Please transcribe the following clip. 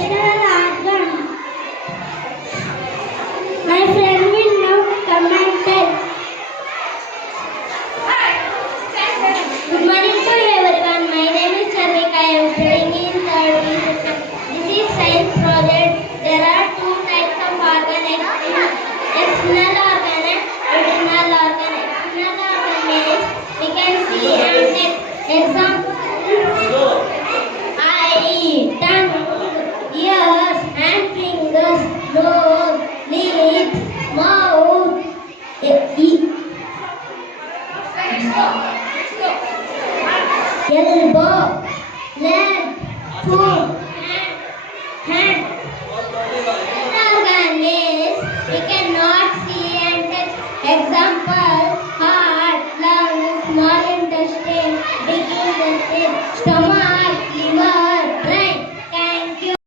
Professional organ. My friend will now commented. Good morning to everyone. My name is Charvika. I am studying in third year. This is science project. There are two types of organ: external organ and internal organ. External organ means we can see and example eye, tongue, ears, hand, fingers, nose, lips, mouth, elbow, leg, foot.